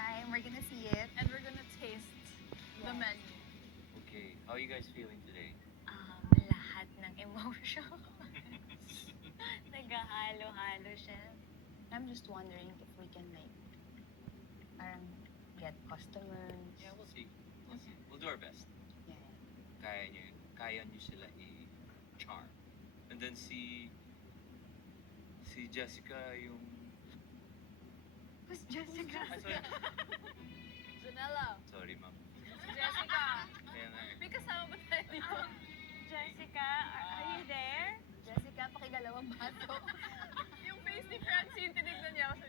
time. We're gonna see it. And we're gonna taste the Yes. menu. Okay, how are you guys feeling today? Lahat ng emotions. Naghahalo-halo siya. I'm just wondering if we can like, parang get customers. Yeah, we'll see. We'll see. We'll do our best. Yeah. Kaya nyo sila i-charm. And then si Jessica yung... Who's Jessica? Ah, sorry. Janela. Sorry, ma'am. Jessica. Kaya nga eh. May kasama ba tayo dito? Jessica, are you there? Jessica, pakidalawang baso. Yung face ni Francine, tinignan niya ako.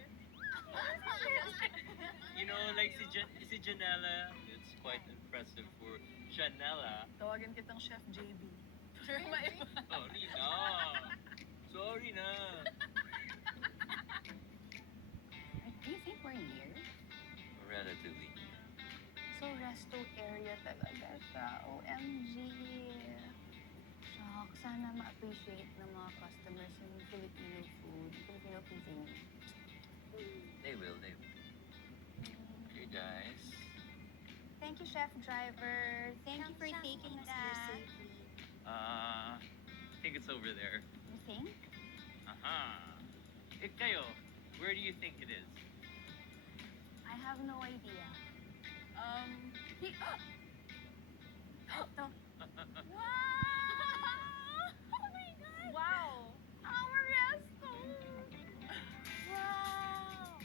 You know, like si Janela, it's quite impressive for Janela. Tawagan kitang Chef JB. Pero maiba. Sorry na. Sorry na. Do you think we're near? Relatively. So, resto area talaga siya. OMG. Shock. Sana ma-appreciate ng mga customers yung Filipino food, Filipino cuisine. They will. Okay, guys. Thank you, Chef Driver. Thank you for taking that. I think it's over there. You think? Aha. Kayo, where do you think it is? I have no idea. He... Ito. Wow! Oh my God! Wow! Our resto! Wow!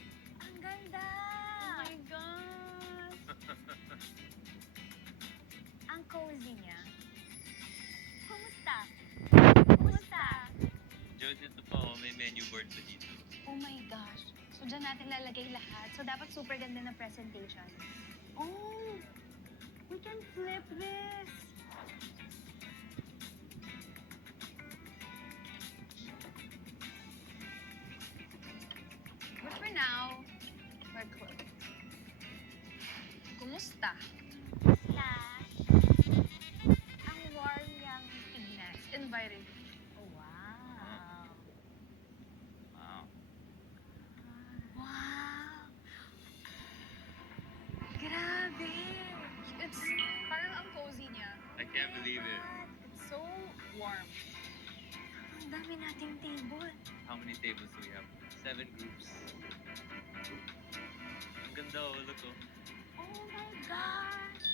Ang ganda! Oh my gosh! Ang cozy niya. Kumusta? Kumusta? Joseph the Paul, may menu board ba dito? Oh my gosh. So, dyan natin lalagay lahat. So, dapat super ganda ng presentation. Oh! We can flip this! But for now, we're closed. Kumusta? Kumusta? Ang warm niyang tignan. Inviting. Oh, wow. Wow. Wow! Grabe! It's parang ang cozy niya. I can't believe it. It's so warm. Ang dami nating table. How many tables do we have? 7 groups. Ang ganda oh, look oh. Oh my gosh!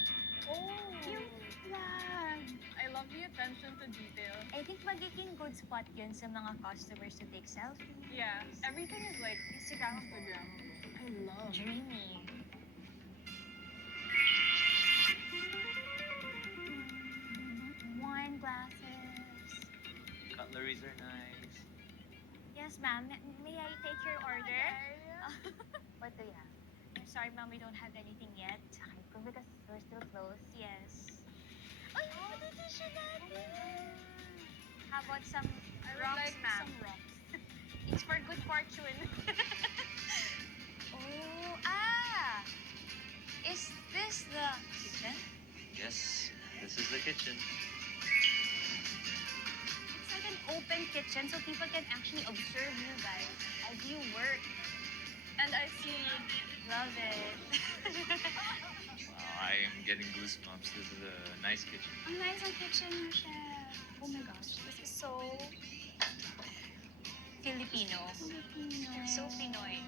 Oh! Yung flag! I love the attention to detail. I think magiging good spot yun sa mga customers to take selfies. Yeah, everything is like Instagrammable. Instagrammable. I love. Dreamy. Wine glasses. Cutleries are nice. Yes, ma'am. May I take your order? What do you have? I'm sorry, ma'am. We don't have anything yet. Because we're still closed. Yes. Ay, tissue natin! How about some I would rocks, like ma'am? some rocks. It's for good fortune. Is this the kitchen? Yes, this is the kitchen. It's like an open kitchen so people can actually observe you guys as you work. And I see. Love it. Wow, I am getting goosebumps. This is a nice kitchen. Ang nice ang kitchen mo, chef. Oh my gosh, this is so Filipino. So Pinoy.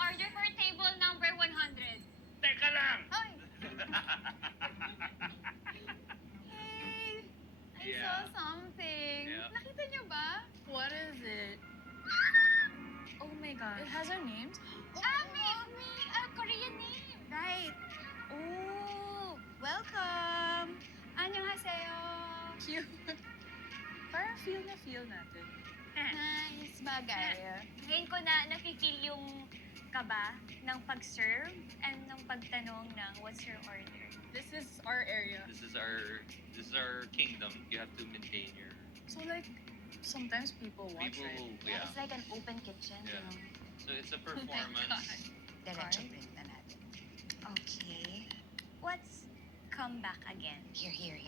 Order for table number 100. Teka lang! Ay! Hey! I Yeah. saw something. Yeah. Nakita niyo ba? What is it? Oh my gosh. It has our names. Korean name. Right. Oh, welcome. Annyeonghaseyo. Cute. Parang feel natin. Nice bagay. Ngayon ko na nafe-feel yung kaba ng pag-serve and ng pagtanong ng what's your order. This is our area. This is our kingdom. You have to maintain your... So like, sometimes people watch People it. who, Yeah, yeah. it's like an open kitchen, Yeah. you know. So it's a performance. Diretso print na natin. Okay. What's come back again? Here.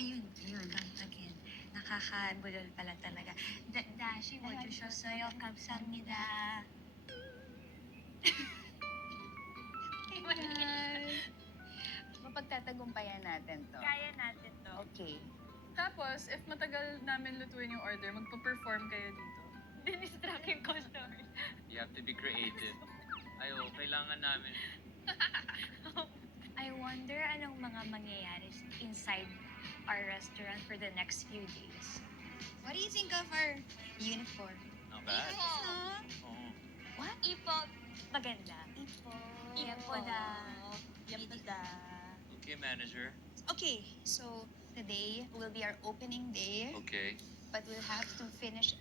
Ayun, come again. nakakabulol pala talaga. 다시 와주셨어요. 감사합니다. Mapagtatagumpayan natin to. Kaya natin to. Okay. Tapos, if matagal namin lutuin yung order, magpa-perform kayo dito. Dinistract yung customer. You have to be creative. Ayo, kailangan namin. I wonder anong mga mangyayari inside our restaurant for the next few days. What do you think of our uniform? Not bad. Huh? Oo. What? Ipop. Maganda. Ipo na. Okay, manager. Okay, so today will be our opening day, Okay. but we'll have to finish